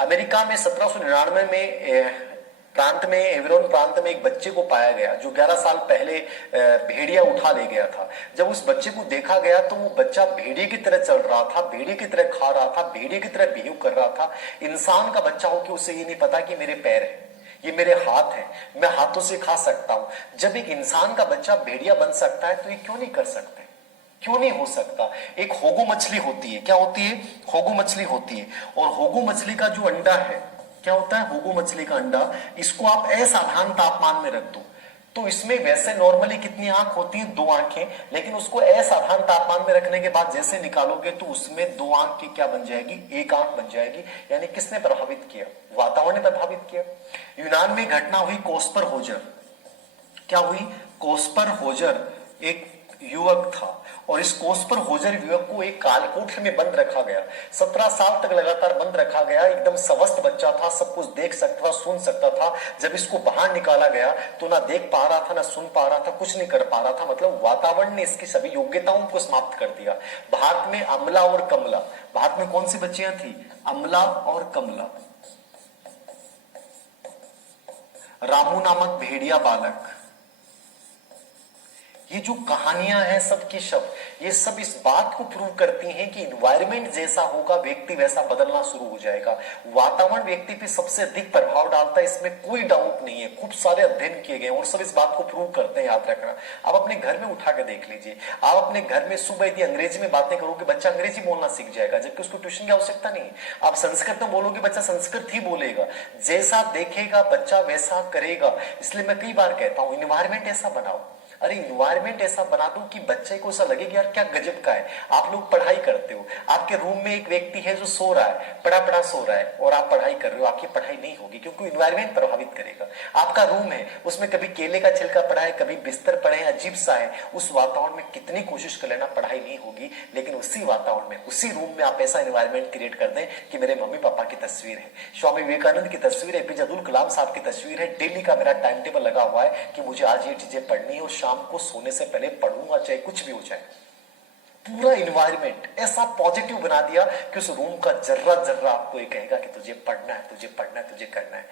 America में 1799 में प्रांत में एवरोन प्रांत में एक बच्चे को पाया गया जो 11 साल पहले भेड़िया उठा ले गया था। जब उस बच्चे को देखा गया तो वो बच्चा भेड़िए की तरह चल रहा था, भेड़िए की तरह खा रहा था, भेड़िए की तरह बिहेव कर रहा था। इंसान का बच्चा हो कि उसे ये नहीं पता कि मेरे पैर है, ये मेरे हाथ है, मैं हाथों से खा सकता हूं। जब एक इंसान का बच्चा भेड़िया बन सकता है तो ये क्यों नहीं कर सकते, क्यों नहीं हो सकता। एक होगो मछली होती है, क्या होती है, होगो मछली होती है। और होगो मछली का जो अंडा है, क्या होता है, होगो मछली का अंडा, इसको आप असाधारण तापमान में रख दो तो इसमें वैसे नॉर्मली कितनी आंख होती है, 2 आंखें, लेकिन उसको असाधारण तापमान में रखने के बाद जैसे निकालोगे तो उसमें 2 आंख की क्या बन जाएगी, 1 आंख बन जाएगी। यानी किसने प्रभावित किया, वातावरण ने प्रभावित किया। यूनान में घटना हुई कोस्पर होजर, क्या हुई, कोस्पर होजर एक युवक था और इस कोस्पर होजर युवक को एक कालकोठरी में बंद रखा गया। 17 साल तक लगातार बंद रखा गया। एकदम स्वस्थ बच्चा था, सब कुछ देख सकता था, सुन सकता था। जब इसको बाहर निकाला गया तो ना देख पा रहा था, ना सुन पा रहा था, कुछ नहीं कर पा रहा था। मतलब वातावरण ने इसकी सभी योग्यताओं को समाप्त कर दिया। भारत में अमला और कमला, भारत में कौन सी बच्चियां थी, अमला और कमला। रामू नामक भेड़िया बालक, ये जो कहानियां हैं सब की सब, ये सब इस बात को प्रूव करती हैं कि इन्वायरमेंट जैसा होगा व्यक्ति वैसा बदलना शुरू हो जाएगा। वातावरण व्यक्ति पे सबसे अधिक प्रभाव डालता है, इसमें कोई डाउट नहीं है। खूब सारे अध्ययन किए गए और सब इस बात को प्रूव करते हैं, याद रखना। आप अपने घर में उठा के देख लीजिए, आप अपने घर में सुबह यदि अंग्रेजी में बातें करोगे बच्चा अंग्रेजी बोलना सीख जाएगा, जबकि उसको ट्यूशन की आवश्यकता नहीं है। आप संस्कृत में बोलोगे बच्चा संस्कृत ही बोलेगा। जैसा देखेगा बच्चा वैसा करेगा। इसलिए मैं कई बार कहता हूं इन्वायरमेंट ऐसा बनाओ, अरे इन्वायरमेंट ऐसा बना दो कि बच्चे को ऐसा लगे कि यार क्या गजब का है। आप लोग पढ़ाई करते हो, आपके रूम में एक व्यक्ति है जो सो रहा है, पड़ा पड़ा सो रहा है, और आप पढ़ाई कर रहे हो, आपकी पढ़ाई नहीं होगी क्योंकि इन्वायरमेंट प्रभावित करेगा। आपका रूम है, उसमें कभी केले का छिलका पड़ा है, कभी बिस्तर पड़े हैं, अजीब सा है, उस वातावरण में कितनी कोशिश कर लेना पढ़ाई नहीं होगी। लेकिन उसी वातावरण में, उसी रूम में आप ऐसा इन्वायरमेंट क्रिएट कर दें कि मेरे मम्मी पापा की तस्वीर है, स्वामी विवेकानंद की तस्वीर है, एपीजे अब्दुल कलाम साहब की तस्वीर है। डेली का मेरा टाइम टेबल लगा हुआ है कि मुझे आज ये चीजें पढ़नी है और शाम को सोने से पहले पढ़ूंगा, चाहे कुछ भी हो जाए। पूरा इन्वायरमेंट ऐसा पॉजिटिव बना दिया कि उस रूम का जर्रा जर्रा आपको ये कहेगा कि तुझे पढ़ना है, तुझे पढ़ना है, तुझे करना है।